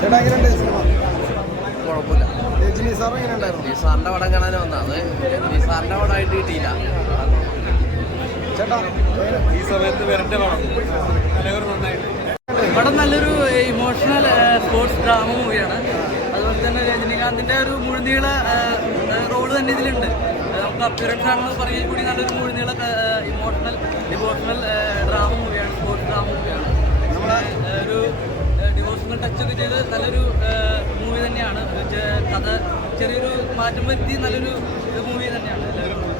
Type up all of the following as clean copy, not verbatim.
ചേട്ടാ എങ്ങനെയുണ്ട് സിനിമ? കുഴപ്പമില്ല. രജനി സാർ എങ്ങനെയുണ്ടായിരുന്നു? നിസാറിന്റെ പടം കാണാൻ വന്നത് നിസാറിന്റെ പടമായിട്ട് കിട്ടിയില്ല. ചേട്ടാ ഈ സമയത്ത് വരേണ്ട പടം നന്നായിട്ട് പടം നല്ലൊരു ഇമോഷണൽ സ്പോർട്സ് ഡ്രാമ മൂവിയാണ്. അതുപോലെ തന്നെ രജനീകാന്തിന്റെ ഒരു മുഴുനീള റോള് തന്നെ ഇതിലുണ്ട്. നമുക്ക് അപ്പിയറൻസ് ആണെന്ന് പറയുക കൂടി നല്ലൊരു മുഴുനീള ഡിവോഷണൽ ഡ്രാമ മൂവിയാണ്, സ്പോർട്സ് ഡ്രാമ മൂവിയാണ്. നമ്മളെ ഒരു ഡിവോഷണൽ ടച്ചൊക്കെ ചെയ്ത് നല്ലൊരു മൂവി തന്നെയാണ്. കഥ ചെറിയൊരു മാറ്റം വരുത്തി നല്ലൊരു മൂവി തന്നെയാണ്.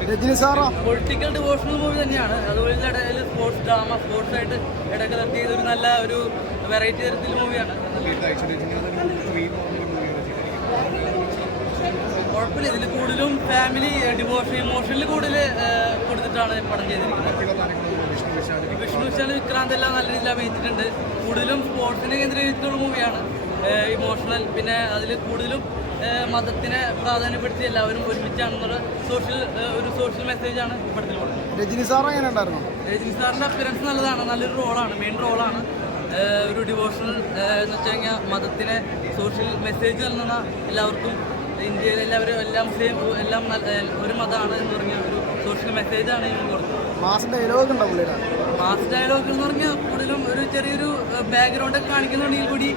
രജനി സാറാ പൊളിറ്റിക്കൽ ഡിവോഷണൽ മൂവി തന്നെയാണ്. അതുപോലെ ഇടയിൽ സ്പോർട്സ് ഡ്രാമ, സ്പോർട്സായിട്ട് ഇടകലർത്തി ചെയ്തൊരു നല്ല ഒരു വെറൈറ്റി തരത്തിൽ മൂവിയാണ്. കുഴപ്പമില്ല. ഇതിൽ കൂടുതലും ഫാമിലി ഇമോഷനിൽ കൂടുതൽ കൊടുത്തിട്ടാണ് പടം ചെയ്തിരിക്കുന്നത്. വിഷ്ണു വിശാൽ, വിക്രാന്ത് എല്ലാം നല്ല രീതിയിൽ അഭിനയിച്ചിട്ടുണ്ട്. കൂടുതലും സ്പോർട്സിനെ കേന്ദ്രീകരിച്ചിട്ടുള്ള മൂവിയാണ്. ഇമോഷണൽ, പിന്നെ അതിൽ കൂടുതലും മതത്തിനെ പ്രാധാന്യപ്പെടുത്തി എല്ലാവരും ഒരുമിച്ചാണെന്നുള്ള സോഷ്യൽ മെസ്സേജാണ് ഈ പടത്തിൽ കൊടുക്കുന്നത്. രജനി സാർ എങ്ങനെ ഉണ്ടായിരുന്നു? രജനി സാറിൻ്റെ അപ്പിയറൻസ് നല്ലതാണ്. നല്ലൊരു റോളാണ്, മെയിൻ റോളാണ്. ഒരു ഡിവോഷണൽ എന്ന് വെച്ച് കഴിഞ്ഞാൽ മതത്തിനെ സോഷ്യൽ മെസ്സേജ് നൽകുന്ന എല്ലാവർക്കും, ഇന്ത്യയിൽ എല്ലാം സെയിം, എല്ലാം ഒരു മതമാണ് എന്ന് പറഞ്ഞ ഒരു സോഷ്യൽ മെസ്സേജാണ് ഇതിന് കൊടുക്കുന്നത്. മാസ് ഡയലോഗ് ഉണ്ടോ പുള്ളിയുടെ? മാസ് ഡയലോഗ് എന്ന് പറഞ്ഞാൽ കൂടുതലും ഒരു ചെറിയൊരു ബാക്ക്ഗ്രൗണ്ടൊക്കെ കാണിക്കുന്നുണ്ടെങ്കിൽ കൂടി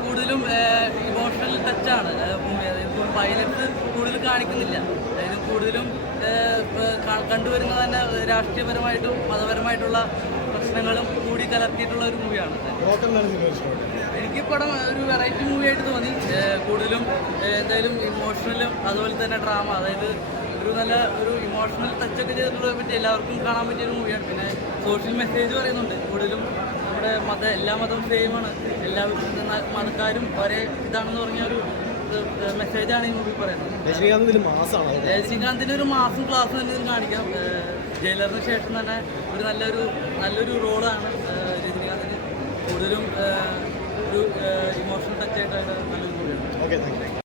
കൂടുതലും ഇമോഷണൽ ടച്ചാണ് മൂവി. അതായത് വയലൻസ് കൂടുതൽ കാണിക്കുന്നില്ല. അതായത് കൂടുതലും കണ്ടുവരുന്നത് തന്നെ രാഷ്ട്രീയപരമായിട്ടും മതപരമായിട്ടുള്ള പ്രശ്നങ്ങളും കൂടി കലർത്തിയിട്ടുള്ള ഒരു മൂവിയാണ്. എനിക്ക് പടം ഒരു വെറൈറ്റി മൂവിയായിട്ട് തോന്നി. കൂടുതലും എന്തായാലും ഇമോഷണലും അതുപോലെ തന്നെ ഡ്രാമ, അതായത് ഒരു നല്ല ഒരു ഇമോഷണൽ ടച്ചൊക്കെ ചെയ്തിട്ടുള്ളതിനെ പറ്റി എല്ലാവർക്കും കാണാൻ പറ്റിയൊരു മൂവിയാണ്. പിന്നെ സോഷ്യൽ മെസ്സേജ് പറയുന്നുണ്ട്. കൂടുതലും നമ്മുടെ എല്ലാ മതവും സെയിമാണ്, എല്ലാ മതക്കാരും ഒരേ ഇതാണെന്ന് പറഞ്ഞ ഒരു മെസ്സേജാണ് ഈ മൂവി പറയുന്നത്. രജനീകാന്തിൻ്റെ ഒരു മാസം ക്ലാസ് തന്നെ ഇതിൽ കാണിക്കാം. ജയിലറിന് ശേഷം തന്നെ ഒരു നല്ലൊരു റോളാണ് രജനീകാന്തിന്. കൂടുതലും ഒരു ഇമോഷണൽ ടച്ചായിട്ട് നല്ലൊരു മൂവിയാണ്.